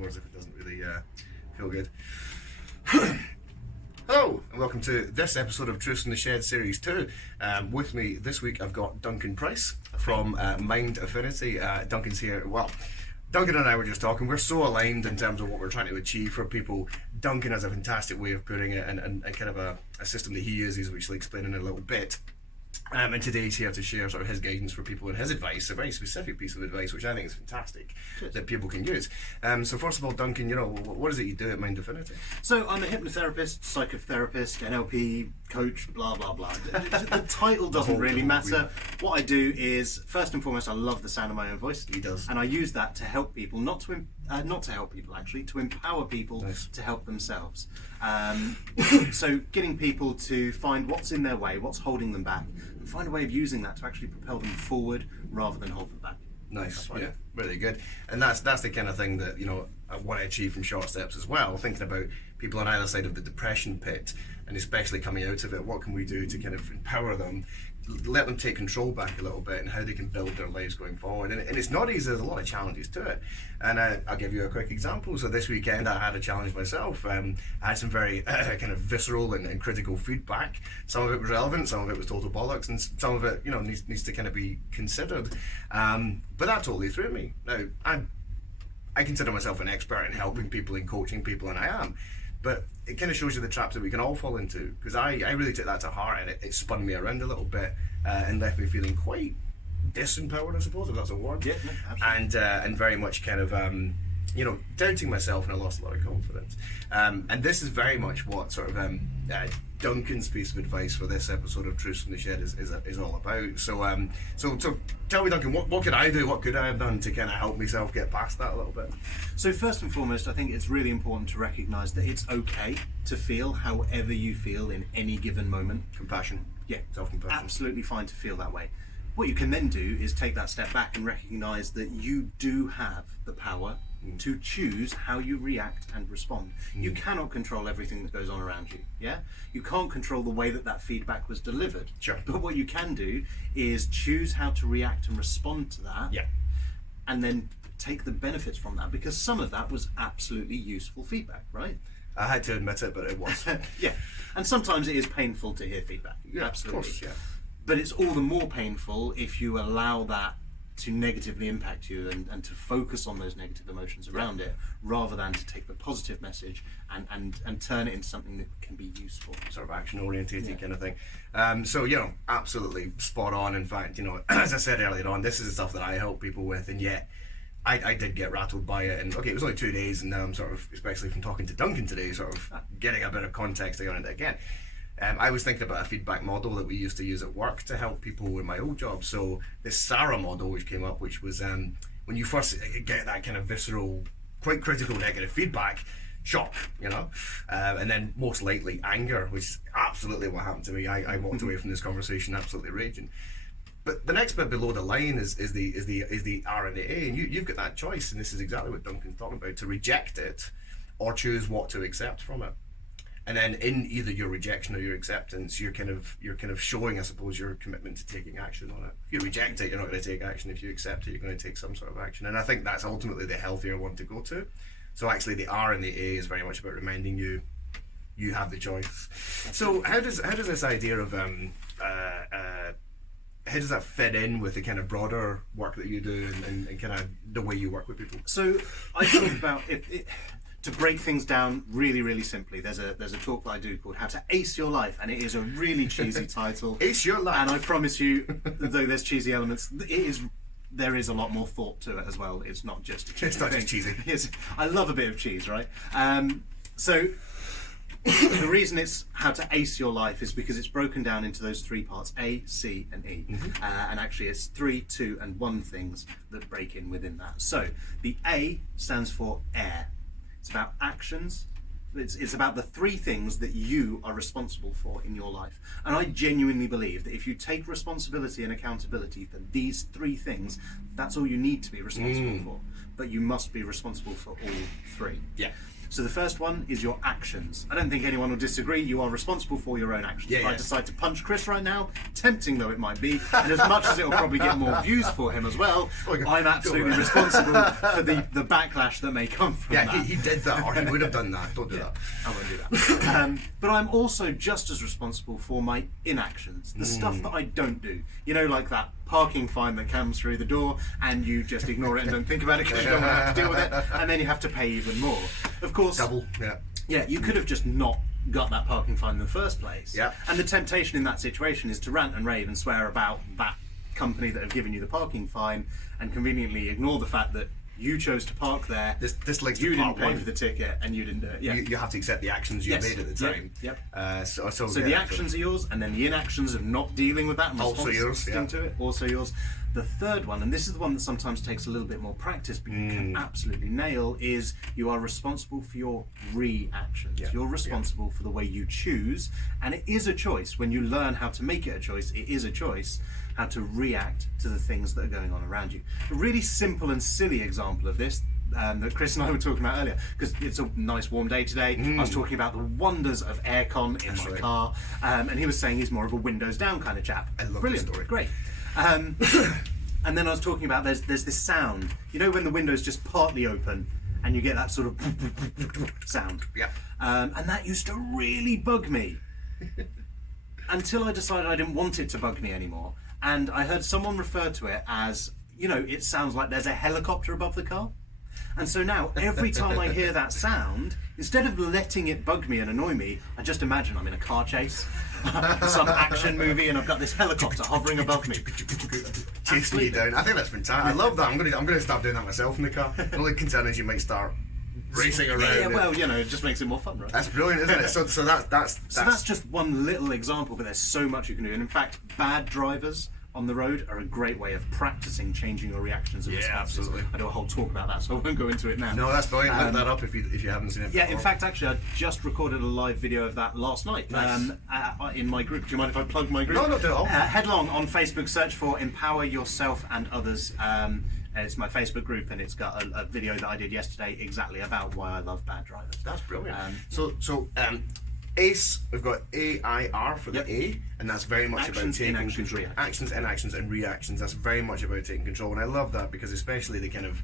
afterwards if it doesn't really feel good. Hello, and welcome to this episode of Truth in the Shed Series 2. With me this week I've got Duncan Price from Mind Affinity. Duncan's here. Well, Duncan and I were just talking. We're so aligned in terms of what we're trying to achieve for people. Duncan has a fantastic way of putting it and kind of a system that he uses, which he'll explain in a little bit. And today he's here to share sort of his guidance for people and his advice, a very specific piece of advice, which I think is fantastic, that people can use. So first of all, Duncan, you know, what is it you do at Mind Affinity? So I'm a hypnotherapist, psychotherapist, NLP coach, blah, blah, blah. The title doesn't really matter. What I do is, first and foremost, I love the sound of my own voice. He does. And I use that to help people, not to help people actually, to empower people to help themselves. So getting people to find what's in their way, what's holding them back, and find a way of using that to actually propel them forward rather than hold them back. Nice, yeah, really good. And that's the kind of thing that, you know, I want to achieve from Short Steps as well, thinking about people on either side of the depression pit, and especially coming out of it, what can we do to kind of empower them, let them take control back a little bit, and how they can build their lives going forward. And it's not easy, there's a lot of challenges to it. And I'll give you a quick example. So this weekend I had a challenge myself. I had some very kind of visceral and critical feedback. Some of it was relevant, some of it was total bollocks, and some of it, you know, needs to kind of be considered. But that totally threw me. Now, I consider myself an expert in helping people and coaching people, and I am. But it kind of shows you the traps that we can all fall into, because I really took that to heart, and it spun me around a little bit and left me feeling quite disempowered, I suppose, if that's a word. Yeah, absolutely. And very much kind of you know, doubting myself, and I lost a lot of confidence. And this is very much what sort of Duncan's piece of advice for this episode of Truth from the Shed is all about. So so tell me, Duncan, what could I do? What could I have done to kind of help myself get past that a little bit? So first and foremost, I think it's really important to recognise that it's okay to feel however you feel in any given moment. Compassion. Yeah, Self-compassion. absolutely fine to feel that way. What you can then do is take that step back and recognise that you do have the power to choose how you react and respond. You cannot control everything that goes on around you, yeah? You can't control the way that feedback was delivered. Sure. But what you can do is choose how to react and respond to that, Yeah. and then take the benefits from that, because some of that was absolutely useful feedback, right? I had to admit it, but it was. Yeah, and sometimes it is painful to hear feedback, Yeah, absolutely. Of course, yeah. But it's all the more painful if you allow that to negatively impact you and to focus on those negative emotions around it, rather than to take the positive message and turn it into something that can be useful. Sort of action orientated kind of thing. So, you know, absolutely spot on. In fact, you know, as I said earlier on, this is the stuff that I help people with, and yet I did get rattled by it. And okay, it was only 2 days, and now I'm sort of, especially from talking to Duncan today, sort of getting a bit of context on it again. I was thinking about a feedback model that we used to use at work to help people in my old job. So this SARA model, which came up, which was when you first get that kind of visceral, quite critical negative feedback, shock, you know, and then most likely anger, which is absolutely what happened to me. I walked away from this conversation absolutely raging. But the next bit below the line is the R and the A, and you've got that choice, and this is exactly what Duncan's talking about: to reject it or choose what to accept from it. And then in either your rejection or your acceptance, you're kind of showing, I suppose, your commitment to taking action on it. If you reject it, you're not going to take action. If you accept it, you're going to take some sort of action. And I think that's ultimately the healthier one to go to. So actually the R and the A is very much about reminding you have the choice. So how does this idea of how does that fit in with the kind of broader work that you do and kind of the way you work with people? So I talk about it. To break things down really, really simply, there's a talk that I do called How to Ace Your Life, and it is a really cheesy title. Ace Your Life. And I promise you, though there's cheesy elements, there is a lot more thought to it as well. It's not just a cheesy It's not thing. just cheesy. I love a bit of cheese, right? So the reason it's How to Ace Your Life is because it's broken down into those three parts: A, C, and E. And actually it's 3, 2, and 1 things that break in within that. So the A stands for air. It's about actions. It's about the 3 things that you are responsible for in your life. And I genuinely believe that if you take responsibility and accountability for these 3 things, that's all you need to be responsible for. But you must be responsible for all 3. Yeah. So the first one is your actions. I don't think anyone will disagree. You are responsible for your own actions. If I decide to punch Chris right now, tempting though it might be, and as much as it will probably get more views for him as well, I'm absolutely responsible for the backlash that may come from that. Yeah, he did that, or he would have done that. Don't do that. I won't do that. But I'm also just as responsible for my inactions, the stuff that I don't do. You know, like that parking fine that comes through the door and you just ignore it and don't think about it because you don't want to have to deal with it, and then you have to pay even more. Of course, double. Yeah, you could have just not got that parking fine in the first place. Yeah. And the temptation in that situation is to rant and rave and swear about that company that have given you the parking fine and conveniently ignore the fact that you chose to park there. This links you to didn't part pay one. for the ticket and you didn't do it. Yeah. You have to accept the actions you made at the time. Yep. So the actions are yours, and then the inactions of not dealing with that and Also yours, responding to it, also yours. The third one, and this is the one that sometimes takes a little bit more practice, but you can absolutely nail, is you are responsible for your reactions. You're responsible for the way you choose, and it is a choice. When you learn how to make it a choice, it is a choice how to react to the things that are going on around you. A really simple and silly example of this that Chris and I were talking about earlier, because it's a nice warm day today. I was talking about the wonders of aircon in my car, and he was saying he's more of a windows down kind of chap. I love Brilliant, the story. Great. And then I was talking about there's this sound. You know when the window's just partly open and you get that sort of sound? Yeah. And that used to really bug me until I decided I didn't want it to bug me anymore. And I heard someone refer to it as, you know, it sounds like there's a helicopter above the car. And so now, every time I hear that sound, instead of letting it bug me and annoy me, I just imagine I'm in a car chase, some action movie, and I've got this helicopter hovering above me. Chasing you down. I think that's fantastic. I love that. I'm gonna start doing that myself in the car. The only concern is you might start racing around. Yeah, well, you know, it just makes it more fun, right? That's brilliant, isn't it? So that's just one little example, but there's so much you can do. And in fact, bad drivers on the road are a great way of practicing changing your reactions and responses. Absolutely. I do a whole talk about that, so I won't go into it now. No, that's brilliant. Look that up if you haven't seen it before. Yeah, in fact, actually, I just recorded a live video of that last night. Nice. In my group. Do you mind if I plug my group? No, not at all. Headlong on Facebook, search for Empower Yourself and Others. It's my Facebook group, and it's got a video that I did yesterday exactly about why I love bad drivers. That's brilliant. ACE, we've got AIR for the A, and that's very much Actions, about taking inactions, control. reactions. Actions, inactions, and reactions. That's very much about taking control, and I love that because especially the kind of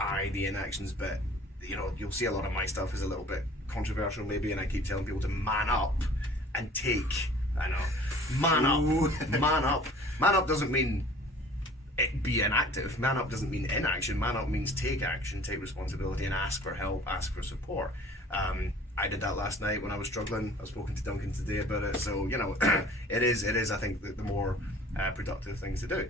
I, the inactions bit. You know, you'll see a lot of my stuff is a little bit controversial, maybe, and I keep telling people to man up and take. I know, man up, man up. Man up doesn't mean be inactive. Man up doesn't mean inaction. Man up means take action, take responsibility, and ask for help, ask for support. I did that last night when I was struggling. I've spoken to Duncan today about it. So, you know, it is, I think, the more productive things to do.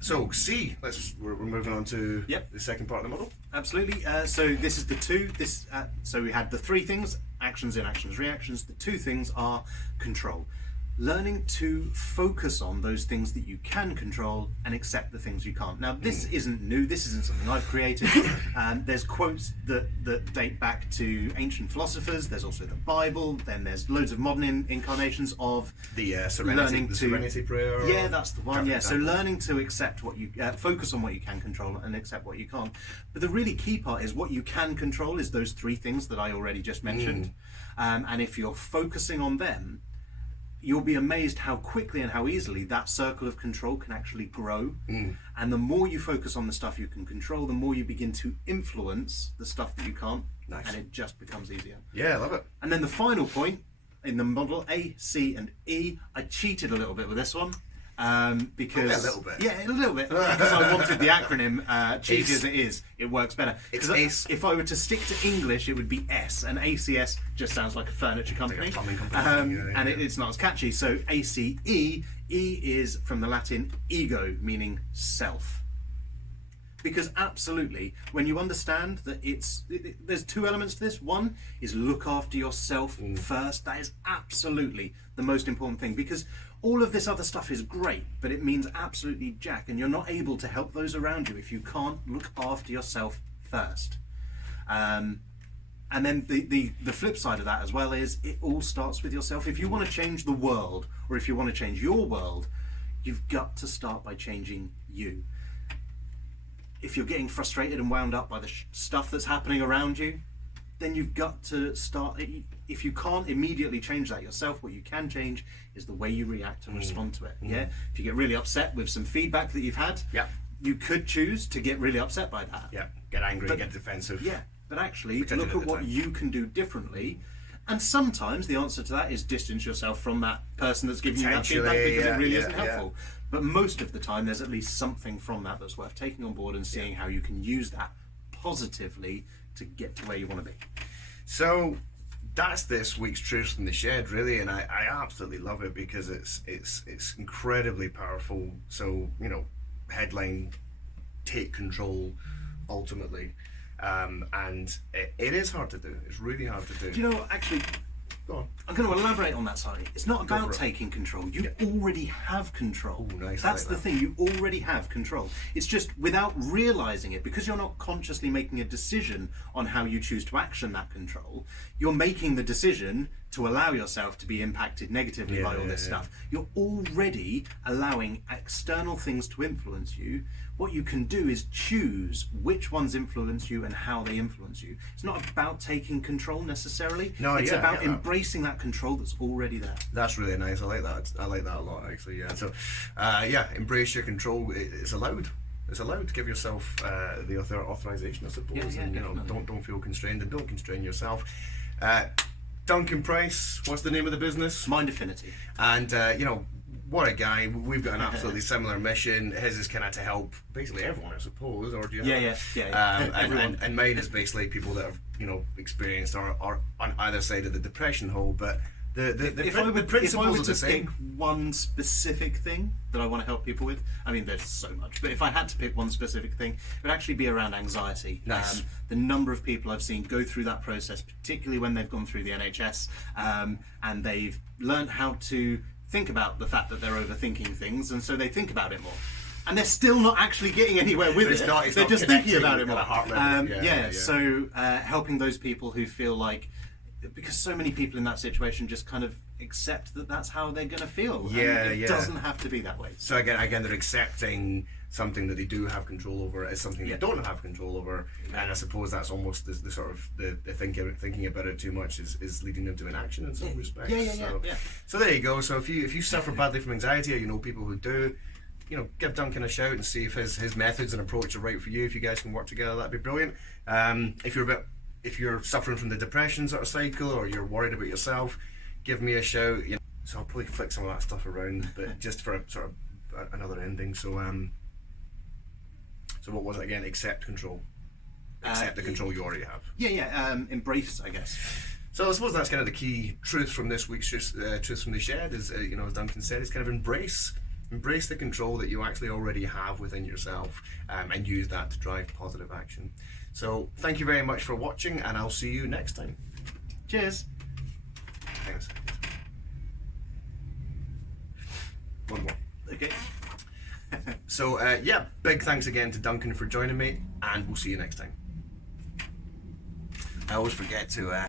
So, C, we're moving on to the second part of the model. Absolutely. So this is the two. So we had the three things: actions, inactions, reactions. The two things are control. Learning to focus on those things that you can control and accept the things you can't. Now, this isn't new. This isn't something I've created. There's quotes that date back to ancient philosophers. There's also the Bible. Then there's loads of modern incarnations of the Serenity Prayer. Yeah, that's the one. Yeah, so learning to accept what you focus on what you can control and accept what you can't. But the really key part is what you can control is those three things that I already just mentioned. And if you're focusing on them, you'll be amazed how quickly and how easily that circle of control can actually grow. And the more you focus on the stuff you can control, the more you begin to influence the stuff that you can't. Nice. And it just becomes easier. Yeah, I love it. And then the final point in the model, A, C, and E, I cheated a little bit with this one. Because a little bit. Yeah, a little bit. Because I wanted the acronym, cheesy as it is, it works better. It's ACE. If I were to stick to English, it would be S, and ACS just sounds like a furniture company. Like a plumbing company. And it's not as catchy. So ACE, E is from the Latin ego, meaning self. Because absolutely, when you understand that there's two elements to this. One is look after yourself first. That is absolutely the most important thing, because all of this other stuff is great, but it means absolutely jack, and you're not able to help those around you if you can't look after yourself first. And then the flip side of that as well is it all starts with yourself. If you want to change the world, or if you want to change your world, you've got to start by changing you. If you're getting frustrated and wound up by the stuff that's happening around you, then you've got to start. If you can't immediately change that yourself, what you can change is the way you react and respond to it. Yeah. If you get really upset with some feedback that you've had, you could choose to get really upset by that. Yeah. Get angry, get defensive. Yeah. But actually, look at what you can do differently. And sometimes the answer to that is distance yourself from that person that's giving you that feedback because it really isn't helpful. But most of the time, there's at least something from that that's worth taking on board and seeing how you can use that positively to get to where you want to be. So that's this week's Truth from the Shed, really, and I absolutely love it because it's incredibly powerful. So, you know, headline, take control, ultimately. And it is hard to do. It's really hard to do. Do you know, actually, go on. I'm going to elaborate on that slightly. It's not about taking control. You already have control. Ooh, nice. That's the thing. You already have control. It's just without realizing it, because you're not consciously making a decision on how you choose to action that control, you're making the decision to allow yourself to be impacted negatively by all this stuff. You're already allowing external things to influence you. What you can do is choose which ones influence you and how they influence you. It's not about taking control necessarily. No, it's about embracing that control that's already there. That's really nice. I like that. I like that a lot, actually. Yeah. So, embrace your control. It's allowed. It's allowed to give yourself the authorization, I suppose. And, you know, don't feel constrained and don't constrain yourself. Duncan Price, what's the name of the business? Mind Affinity. And, you know, what a guy. We've got an absolutely similar mission. His is kind of to help basically everyone, I suppose. Or do you everyone. And mine is basically people that have, you know, experienced or on either side of the depression hole. But if I were to pick one specific thing that I want to help people with, I mean, there's so much, but if I had to pick one specific thing, it would actually be around anxiety. Nice. The number of people I've seen go through that process, particularly when they've gone through the NHS, and they've learned how to think about the fact that they're overthinking things, and so they think about it more. And they're still not actually getting anywhere with it. They're just thinking about it more. So helping those people who feel like, because so many people in that situation just kind of accept that that's how they're going to feel. It doesn't have to be that way. So again, they're accepting something that they do have control over as something they don't have control over, and I suppose that's almost the sort of the thinking about it too much is leading them to inaction in some respects. So there you go. So if you suffer badly from anxiety, or you know people who do, you know, give Duncan a shout and see if his methods and approach are right for you. If you guys can work together, that'd be brilliant. If you're suffering from the depression sort of cycle, or you're worried about yourself, give me a shout. You know, so I'll probably flick some of that stuff around, but just for a sort of another ending. So what was it again? Accept control. Accept the control you already have. Embrace, I guess. So I suppose that's kind of the key truth from this week's Truth from the Shed is, you know, as Duncan said, is kind of embrace the control that you actually already have within yourself, and use that to drive positive action. So thank you very much for watching, and I'll see you next time. Cheers. Thanks. One more. Okay. So big thanks again to Duncan for joining me, and we'll see you next time. I always forget to